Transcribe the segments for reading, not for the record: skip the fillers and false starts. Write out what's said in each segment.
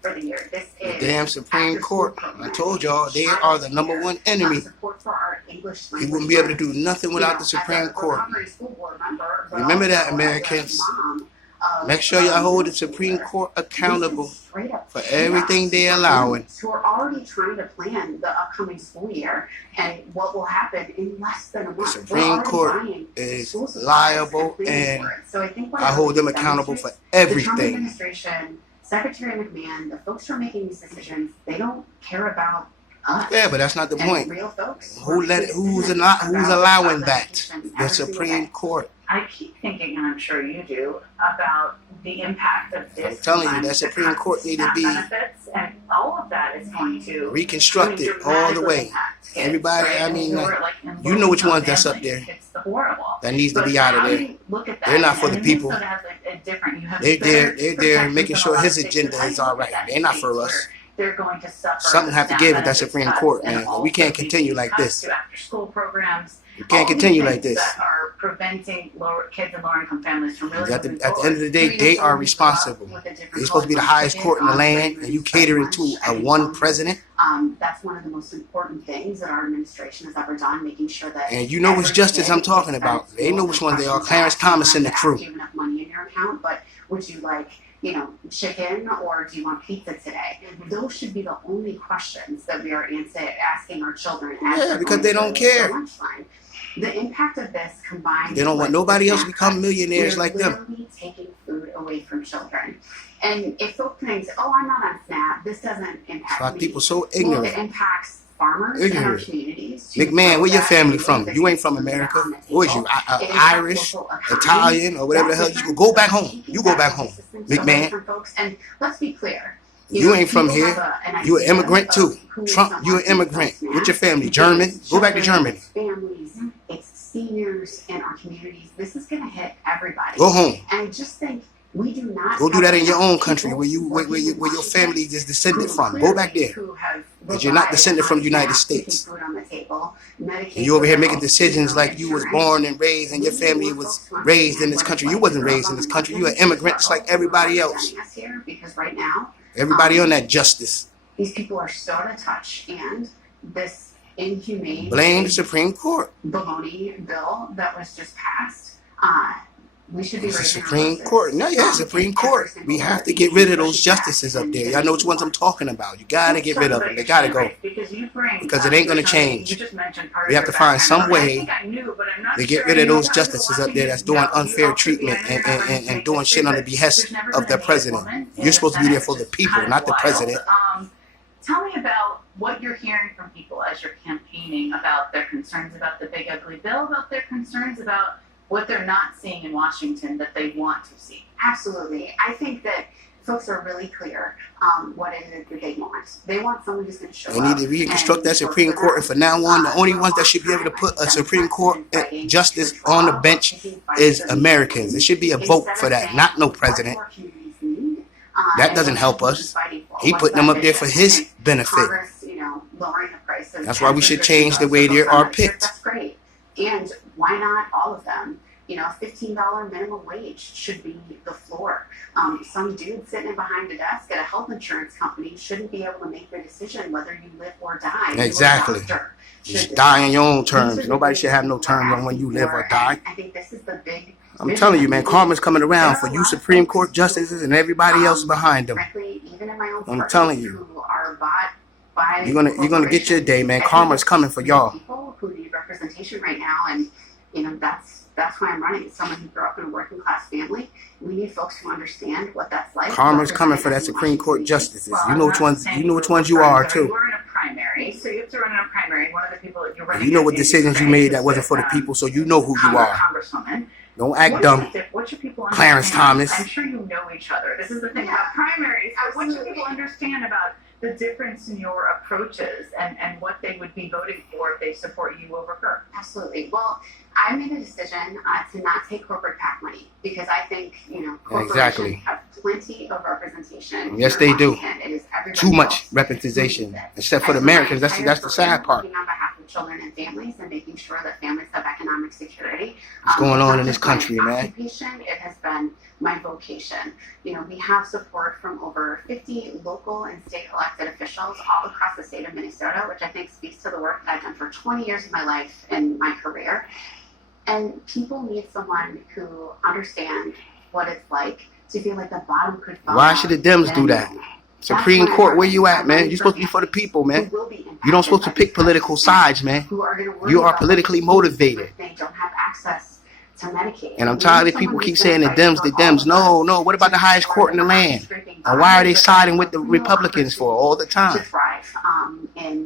for the year. This is the damn Supreme Court. I told y'all, they are the #1 enemy. You wouldn't be able to do nothing without the Supreme Court. Remember that, Americans. Make sure y'all hold the Supreme Court accountable for everything they're allowing. Who are already trying to plan the upcoming school year and what will happen in less than a month. The Supreme Court is liable, and I hold them accountable for everything. The Trump administration, Secretary McMahon, the folks who are making these decisions, they don't care about us. Yeah, but that's not the point. Real folks. Who's allowing that? The Supreme Court. I keep thinking, and I'm sure you do, about the impact of this. I'm telling you, that Supreme Court need to be benefits, and all of that is going to reconstructed all the way. Everybody, I mean, you know which ones that's up there. That needs to be out of there. They're not for the people. They're there making sure his agenda is all right. They're not for us. They're going to suffer. Something have to give with that Supreme Court, man. We can't continue like this. After-school programs. We can't continue like this. That are preventing kids in lower-income families from really. At the end of the day, they are responsible. They're supposed to be the highest court in the land, and you catering to one president. That's one of the most important things that our administration has ever done, making sure that. And you know which justice I'm talking about. They know which ones they are. Clarence Thomas and the crew. You have enough money in your account, but would you like, chicken, or do you want pizza today? Those should be the only questions that we are asking our children. Yeah, because they don't care. The impact of this combined. They don't want nobody else to become millionaires like them. We're literally taking food away from children. And if folks think, I'm not on SNAP, this doesn't impact me. People so ignorant. Well, it impacts farmers in our communities. McMahon, where your family from? You ain't from America. Where is you? Irish, Italian, or whatever the hell. You go back home. You go back home, McMahon. And let's be clear. You ain't from here. You an immigrant too. Trump, you an immigrant. With your family, German. Go back to Germany. Families, it's seniors in our communities. This is going to hit everybody. Go home. And I just think we do not. Go do that in your own country where your family is descended from. Go back there. Because you're not descended from the United States. And you over here making decisions like you was born and raised and your family was raised in this country. You wasn't raised in this country. You an immigrant just like everybody else. Because right now, everybody on that justice. These people are so out of touch, and this inhumane. Blame the Supreme Court. Baloney bill that was just passed. We should be the Supreme Court. No, yeah, Supreme Court. We have to get rid of those justices up there. Y'all know which ones I'm talking about. You gotta get rid of them. They gotta go. Because it ain't gonna change. We have to find some way to get rid of those justices up there that's doing unfair treatment and doing shit on the behest of the president. You're supposed to be there for the people, not the president. Tell me about what you're hearing from people as you're campaigning about their concerns about the big ugly bill, about their concerns about what they're not seeing in Washington that they want to see. Absolutely. I think that folks are really clear what it is that they want. They want someone who's going to show up. They need to reconstruct that Supreme Court, and from now on, the only ones that should be able to put a Supreme Court justice on the bench is Americans. There should be a vote for that, not no president. That doesn't help us. He put them up there for his benefit. That's why we should change the way they are picked. That's great. And why not all of them? $15 minimum wage should be the floor. Some dude sitting behind a desk at a health insurance company shouldn't be able to make the decision whether you live or die. Exactly. Just die in your own terms. Nobody should have no terms on when you live or die. I think this is the big. I'm telling you, man, karma's coming around for you Supreme Court justices and everybody else behind them. Frankly, even in my own I'm telling you. who are bought by you're gonna get your day, man. Karma's coming for y'all. People who need representation right now, and that's why I'm running. As someone who grew up in a working class family, we need folks who understand what that's like. Karma's coming for that Supreme Court justices. You know which ones. You know which ones you are too. You were in a primary, so you have to run in a primary. One of the people that you're running. You know what decisions you made that wasn't for the people, so you know who you are. Congresswoman. Don't act dumb. What should people understand? Clarence Thomas. I'm sure you know each other. This is the thing about primaries. What should people understand about the difference in your approaches and what they would be voting for if they support you over her? Absolutely. Well, I made a decision to not take corporate PAC money because I think, corporations have plenty of representation. Yes, they do. It is too much representation. Except for the Americans. That's the sad part. On behalf of children and families and making sure that families have economic security. What's going on in this country, man? It has been my vocation. You know, we have support from over 50 local and state elected officials all across the state of Minnesota, which I think speaks to the work that I've done for 20 years of my life and my career. And people need someone who understands what it's like to feel like the bottom could fall. Why should the Dems do that? Supreme Court, where you at, man? You're supposed to be for the people, man. You don't supposed to pick political sides, man. You are politically motivated. They don't have access to Medicaid. And I'm tired of people keep saying the Dems. No. What about the highest court in the land? And why are they siding with the Republicans for all the time?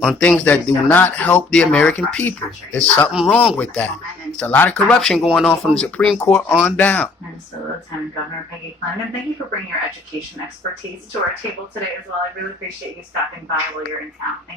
On things that do not help the American people. There's something wrong with that. There's a lot of corruption going on from the Supreme Court on down. Minnesota Lieutenant Governor Peggy Clement, and thank you for bringing your education expertise to our table today as well. I really appreciate you stopping by while you're in town. Thank you.